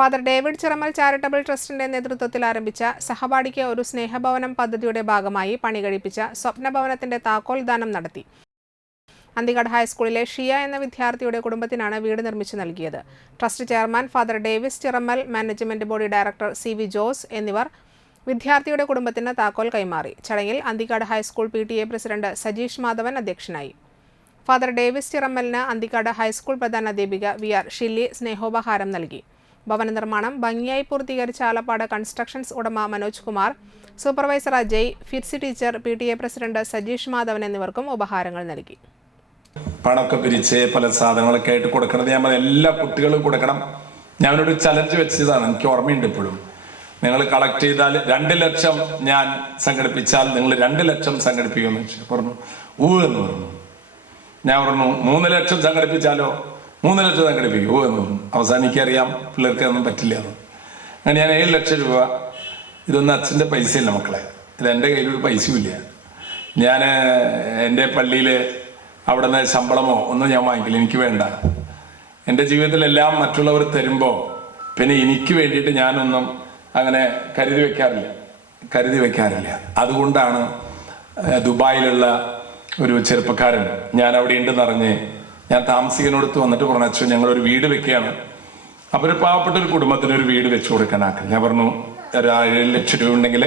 Father David Chiramel charitable ട്രസ്റ്റിന്റെ നേതൃത്വത്തിൽ ആരംഭിച്ച സഹപാഠിക്ക് ഒരു സ്നേഹഭവനം പദ്ധതിയുടെ ഭാഗമായി പണി കഴിപ്പിച്ച സ്വപ്നഭവനത്തിന്റെ താക്കോൽദാനം നടത്തി. അന്തിക്കാട് ഹൈസ്കൂളിലെ ഷിയ എന്ന വിദ്യാർത്ഥിയുടെ കുടുംബത്തിനാണ് വീട് നിർമ്മിച്ചു നൽകിയത്. Trust chairman father Davis Chiramel, management board director CV Jose എന്നിവർ വിദ്യാർത്ഥിയുടെ കുടുംബത്തിന് താക്കോൽ കൈമാറി. ചടങ്ങിൽ Anthikad high school PTA president Sajeesh Madhavan അധ്യക്ഷനായി. ഫാദർ ഡേവിസ് ചിറമലിന് അന്തിക്കാട് ഹൈസ്കൂൾ പ്രധാനാധ്യാപിക VR ഷില്ലി സ്നേഹോപഹാരം നൽകി. ഭവന നിർമ്മാണം ഭംഗിയായി പൂർത്തീകരിച്ച ആലപ്പാട് കൺസ്ട്രക്ഷൻസ് ഉടമ Manoj Kumar, supervisor Ajay, Fitsy teacher, PTA president Sajeesh Madhavan എന്നിവർക്കും ഉപഹാരങ്ങൾ നൽകി. പണമൊക്കെ പിരിച്ച് പല സാധനങ്ങളൊക്കെ ആയിട്ട് കൊടുക്കണത് ഞാൻ എല്ലാ കുട്ടികളും കൊടുക്കണം. ഞാനൊരു ചലഞ്ച് വെച്ചതാണ്, എനിക്ക് ഓർമ്മയുണ്ട് ഇപ്പോഴും. നിങ്ങൾ കളക്ട് ചെയ്താൽ 2 ലക്ഷം ഞാൻ സംഘടിപ്പിച്ചാൽ നിങ്ങൾ 2 ലക്ഷം സംഘടിപ്പിക്കുമെന്ന് വെച്ചു പറഞ്ഞു. എന്ന് പറഞ്ഞു. ഞാൻ പറഞ്ഞു 3 ലക്ഷം സംഘടിപ്പിച്ചാലോ? 3 ലക്ഷം സംഘടിപ്പിക്കും എന്ന് പറഞ്ഞു. അവസാനം എനിക്കറിയാം പിള്ളേർക്ക് ഒന്നും പറ്റില്ല എന്ന്. അങ്ങനെ ഞാൻ 7 ലക്ഷം രൂപ, ഇതൊന്നും അച്ഛൻ്റെ പൈസയില്ല മക്കളെ, ഇത് എൻ്റെ കയ്യിലൊരു പൈസയും ഇല്ല. ഞാൻ എൻ്റെ പള്ളിയിൽ അവിടെ നിന്ന് ശമ്പളമോ ഒന്നും ഞാൻ വാങ്ങിക്കില്ല, എനിക്ക് വേണ്ട. എൻ്റെ ജീവിതത്തിലെല്ലാം മറ്റുള്ളവർ തരുമ്പോൾ പിന്നെ എനിക്ക് വേണ്ടിയിട്ട് ഞാനൊന്നും അങ്ങനെ കരുതി വെക്കാറില്ല. അതുകൊണ്ടാണ് ദുബായിലുള്ള ഒരു ചെറുപ്പക്കാരൻ ഞാൻ അവിടെ ഉണ്ടെന്ന് അറിഞ്ഞ് ഞാൻ താമസിക്കുന്നിടത്ത് വന്നിട്ട് പറഞ്ഞു, അച്ഛൻ ഞങ്ങളൊരു വീട് വെക്കുകയാണ്, അപ്പോൾ ഒരു പാവപ്പെട്ട ഒരു കുടുംബത്തിന് ഒരു വീട് വെച്ച് കൊടുക്കാനാക്കി. ഞാൻ പറഞ്ഞു 7 ലക്ഷം രൂപ ഉണ്ടെങ്കിൽ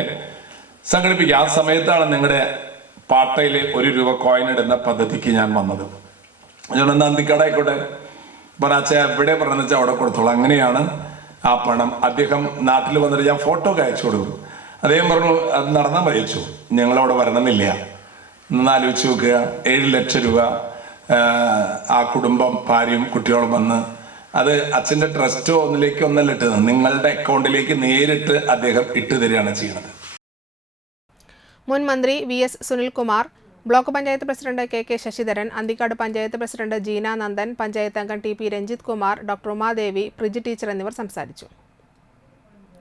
സംഘടിപ്പിക്കുക. ആ സമയത്താണ് നിങ്ങളുടെ പാട്ടയിൽ 1 രൂപ കോയിൻ ഇടുന്ന പദ്ധതിക്ക് ഞാൻ വന്നത്. അതുകൊണ്ട് അന്തിക്കാടായിക്കോട്ടെ പറഞ്ഞാച്ച എവിടെ പറഞ്ഞെന്ന് വെച്ചാൽ അവിടെ കൊടുത്തോളൂ. അങ്ങനെയാണ് ആ പണം അദ്ദേഹം നാട്ടിൽ വന്നിട്ട് ഞാൻ ഫോട്ടോ ഒക്കെ അയച്ചു കൊടുക്കും. അദ്ദേഹം പറഞ്ഞു അത് നടന്നാൽ മതി വെച്ചു, ഞങ്ങളവിടെ വരണമെന്നില്ല. ഒന്ന് ആലോചിച്ച് നോക്കുക, 7 ലക്ഷം രൂപ ആ കുടുംബം ഭാര്യയും കുട്ടികളും വന്ന് അത് അച്ഛൻ്റെ ട്രസ്റ്റോ ഒന്നല്ല ഇട്ടത്, നിങ്ങളുടെ അക്കൗണ്ടിലേക്ക് നേരിട്ട് അദ്ദേഹം ഇട്ടു തരികയാണ് ചെയ്യുന്നത്. മുൻ മന്ത്രി VS Sunilkumar, block panchayat president KK Sasidharan, Anthikad panchayat president Jeena Nandan, panchayat അംഗം TP Ranjith Kumar, doctor Umadevi, Priji teacher എന്നിവർ സംസാരിച്ചു.